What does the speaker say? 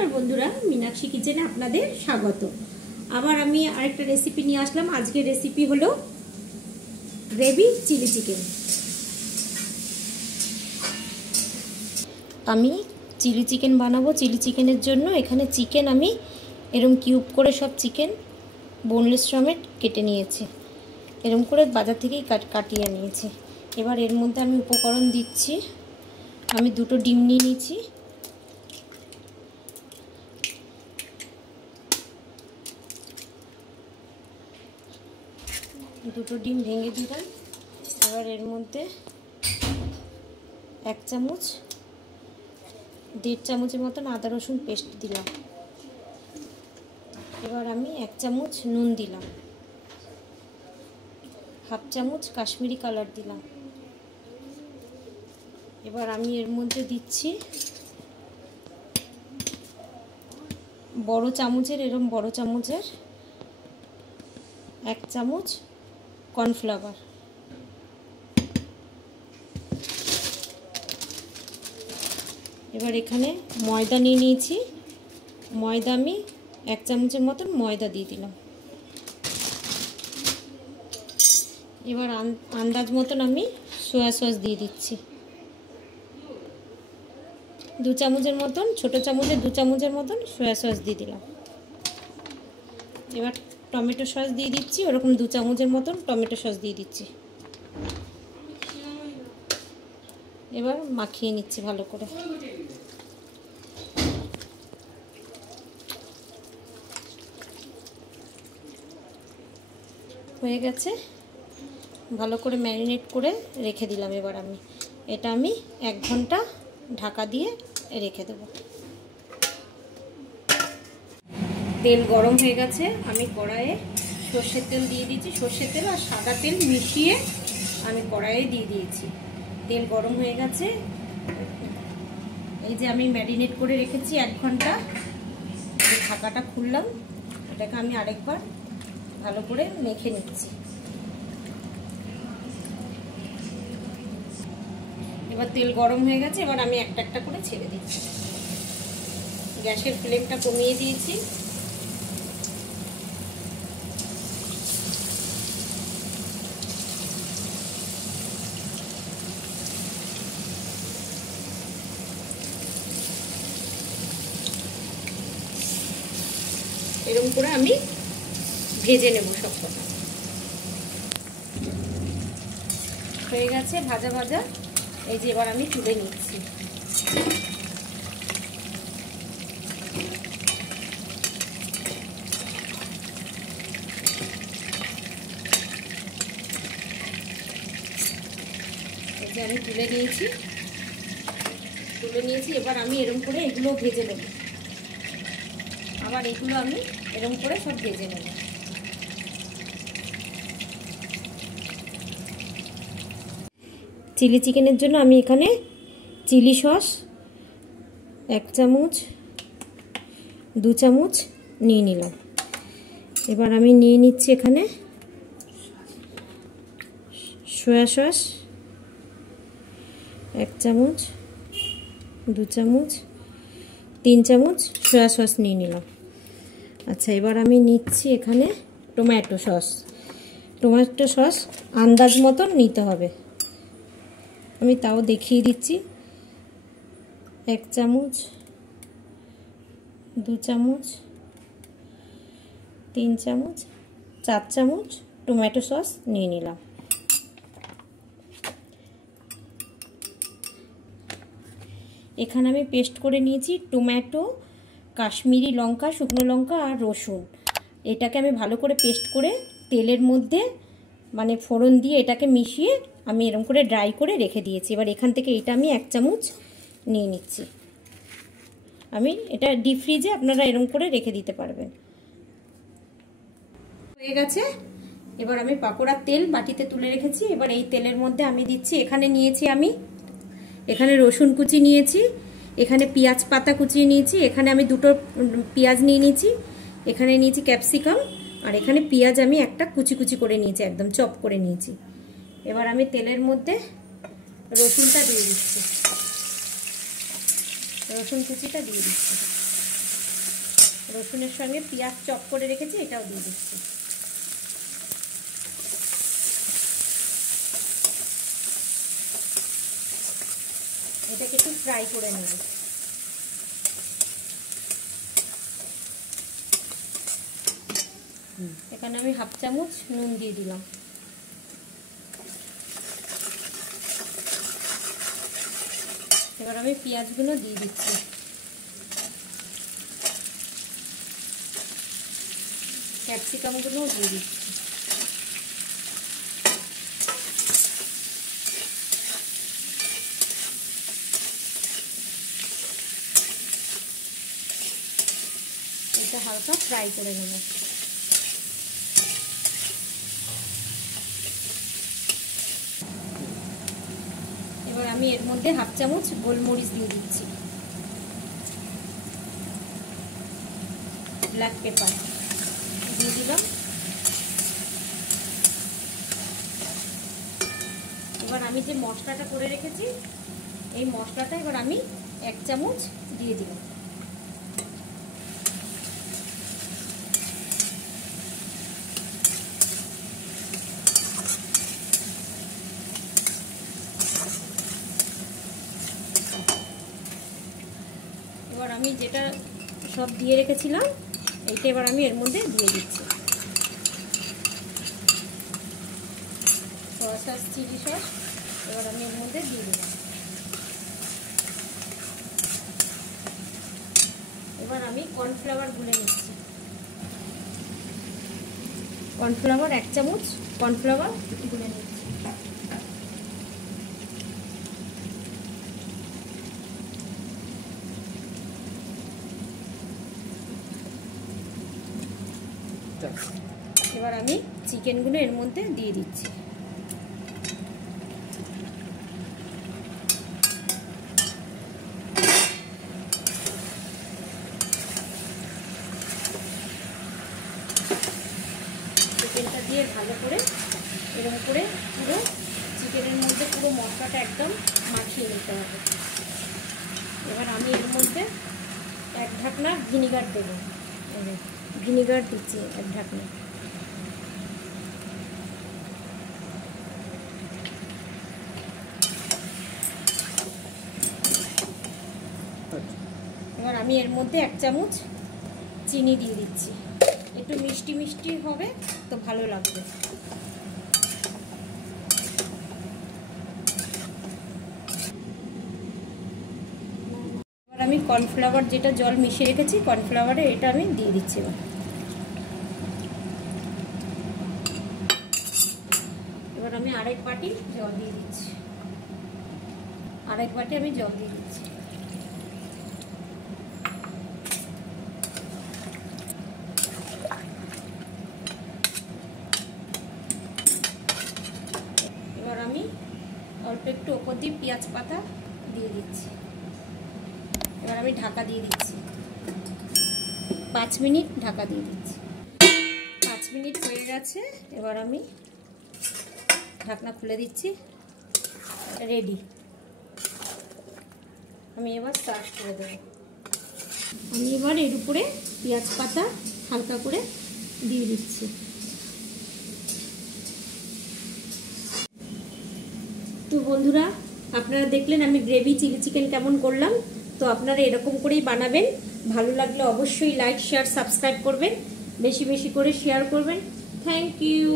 নমস্কার বন্ধুরা, मीनाक्षी किचेने आपनादेर स्वागत। आबार आमी आरेकटा रेसिपि निये आसलाम। आजकेर रेसिपि हलो ग्रेवी चिली चिकेन। आमी चिली चिकेन बानाबो। चिली चिकेनेर जोन्नो एखाने चिकेन आमी एरकम किউব करे सब चिकेन बोनलेस समेत केटे निয়েছি। एरकम करे बाजार थेकेई काटिয়ে নিয়েছি। এবার এর মধ্যে আমি উপকরণ দিচ্ছি। আমি দুটো ডিম নিয়ে নিয়েছি। দুটো ডিম ভেঙে দিলাম। এবার এর মধ্যে 1 চামচ 1.5 চামচের মতন আদা রসুন পেস্ট দিলাম। এবার আমি 1 চামচ নুন দিলাম। 1/2 চামচ কাশ্মীরি কালার দিলাম। এবার আমি এর মধ্যে দিচ্ছি বড় চামচের এরকম বড় চামচের 1 চামচ কর্নফ্লাওয়ার। এবার এখানে ময়দা নিয়ে নিয়েছি। ময়দা আমি 1 চামচের মতন ময়দা দিয়ে দিলাম। এবার আন্দাজ মতন আমি সয়া সস দিয়ে দিচ্ছি। 2 চামচের মতন, ছোট চামচে 2 চামচের মতন সয়া সস দিয়ে দিলাম। এবার টমেটো সস দিয়ে দিচ্ছি, ওরকম 2 চামচের মতন টমেটো সস দিয়ে দিচ্ছি। এবার মাখিয়ে নিচ্ছি ভালো করে। হয়ে গেছে, ভালো করে ম্যারিনেট করে রেখে দিলাম। এবার এটা আমি 1 ঘন্টা ঢাকা দিয়ে রেখে দেব। তেল গরম হয়ে গেছে। আমি কড়াইয়ে সর্ষের তেল দিয়ে দিয়েছি। সর্ষের তেল আর সাদা তেল মিশিয়ে আমি কড়াইয়ে দিয়ে দিয়েছি। তেল গরম হয়ে গেছে। এই যে আমি ম্যারিনেট করে রেখেছি 1 ঘন্টা, ঢাকাটা খুললাম। এটাকে আমি আরেকবার ভালো করে মেখে নিচ্ছি। এবার তেল গরম হয়ে গেছে। এবার আমি একটা একটা করে ছেড়ে দিচ্ছি। গ্যাসের ফ্লেমটা কমিয়ে দিয়েছি। এরকম করে আমি ভেজে নেব সব কটা। হয়ে গেছে ভাজা ভাজা। এই যে এবার আমি তুলে নিচ্ছি। এই যে আমি তুলে নিয়েছি। এবার আমি এরকম করে এগুলো ভেজে নেব। আবার এগুলো আমি এরকম করে সব ভেজে নেব। চিলি চিকেনের জন্য আমি এখানে চিলি সস 1 চামচ 2 চামচ নিয়ে নিলাম। এবার আমি নিয়ে নিচ্ছি এখানে সয়া সস 1 চামচ 2 চামচ 3 চামচ সয়া সস নিয়ে নিলাম। আচ্ছা, এবার আমি নিচ্ছি এখানে টমেটো সস। টমেটো সস আন্দাজ মতন নিতে হবে। আমি তাও দেখিয়ে দিচ্ছি। 1 চামচ 2 চামচ 3 চামচ 4 চামচ টমেটো সস নিয়ে নিলাম। এখানে আমি পেস্ট করে নিয়েছি টমেটো, কাশ্মীরি লঙ্কা, শুকনো লঙ্কা আর রসুন। এটাকে আমি ভালো করে পেস্ট করে তেলের মধ্যে মানে ফোড়ন দিয়ে এটাকে মিশিয়ে আমি এরকম করে ড্রাই করে রেখে দিয়েছি। এবার এখান থেকে এটা আমি 1 চামচ নিয়ে নিচ্ছি। আমি এটা ডিপ ফ্রিজে আপনারা এরকম করে রেখে দিতে পারবেন। হয়ে গেছে। এবার আমি পাকোড়ার তেল বাটিতে তুলে রেখেছি। এবার এই তেলের মধ্যে আমি দিচ্ছি, এখানে নিয়েছি আমি এখানে রসুন কুচি নিয়েছি, এখানে পেঁয়াজ পাতা কুচিয়ে নিয়েছি, এখানে আমি 2টো পেঁয়াজ নিয়ে নিয়েছি, এখানে নিয়েছি ক্যাপসিকাম, আর এখানে পেঁয়াজ আমি একটা কুচি কুচি করে নিয়েছি, একদম চপ করে নিয়েছি। এবার আমি তেলের মধ্যে রসুনটা দিয়ে দিচ্ছি। রসুন কুচিটা দিয়ে দিচ্ছি। রসুনের সঙ্গে পেঁয়াজ চপ করে রেখেছি, এটাও দিয়ে দিচ্ছি। এটাকে একটু ফ্রাই করে নেব। এখানে আমি 1/2 চামচ নুন দিয়ে দিলাম। এবার আমি পেঁয়াজগুলো দিয়ে দিচ্ছি। ক্যাপসিকামগুলোও দিয়ে দিচ্ছি। এটা হালকা ফ্রাই করে নেব। এবার আমি এর মধ্যে 1/2 চামচ গোলমরিচ দিয়ে দিচ্ছি, ব্ল্যাক পেপার দিয়ে দিলাম। এবার আমি যে মশলাটা করে রেখেছি এই মশলাটা এবার আমি 1 চামচ দিয়ে দিলাম। এবার আমি যেটা সব দিয়ে রেখেছিলাম এইটা এবার আমি এর মধ্যে দিয়ে দিচ্ছি। সয়া সস, চিলি সস এবার আমি এর মধ্যে দিয়ে দিলাম। এবার আমি কর্নফ্লাওয়ার গুলে নিচ্ছি। কর্নফ্লাওয়ার 1 চামচ কর্নফ্লাওয়ার গুলে নিচ্ছি। এবার আমি চিকেনগুলো এর মধ্যে দিয়ে দিচ্ছি। চিকেনটা দিয়ে ভালো করে এরকম করে পুরো চিকেনের মধ্যে পুরো মশলাটা একদম মাখিয়ে নিতে হবে। এবার আমি এর মধ্যে 1 ঢাকনা ভিনিগার দেবো। ভিনিগার দিচ্ছি 1 ঢাকনা। এবার আমি এর মধ্যে 1 চামচ চিনি দিয়ে দিচ্ছি। একটু মিষ্টি মিষ্টি হবে তো ভালো লাগবে। এবার আমি কর্নফ্লাওয়ার যেটা জল মিশিয়ে রেখেছি কর্নফ্লাওয়ারে এটা আমি দিয়ে দিচ্ছি। এবার আমি আরেক বাটি জল দিয়ে দিচ্ছি। আরেক বাটি আমি জল দিয়ে দিচ্ছি। এবার আমি অল্প একটু ওপর দিয়ে পেঁয়াজ পাতা দিয়ে দিচ্ছি। এবার আমি ঢাকা দিয়ে দিচ্ছি। 5 মিনিট ঢাকা দিয়ে দিচ্ছি। 5 মিনিট হয়ে গেছে। এবার আমি ঢাকনা খুলে দিচ্ছি। রেডি। আমি এবার সার্ভ করে দেবো। আমি এবার এর উপরে পেঁয়াজ পাতা হালকা করে দিয়ে দিচ্ছি। তো বন্ধুরা আপনারা দেখলেন আমি গ্রেভি চিলি চিকেন কেমন করলাম। তো আপনারা এরকম করেই বানাবেন। ভালো লাগলে অবশ্যই লাইক, শেয়ার, সাবস্ক্রাইব করবেন। বেশি বেশি করে শেয়ার করবেন। Thank you.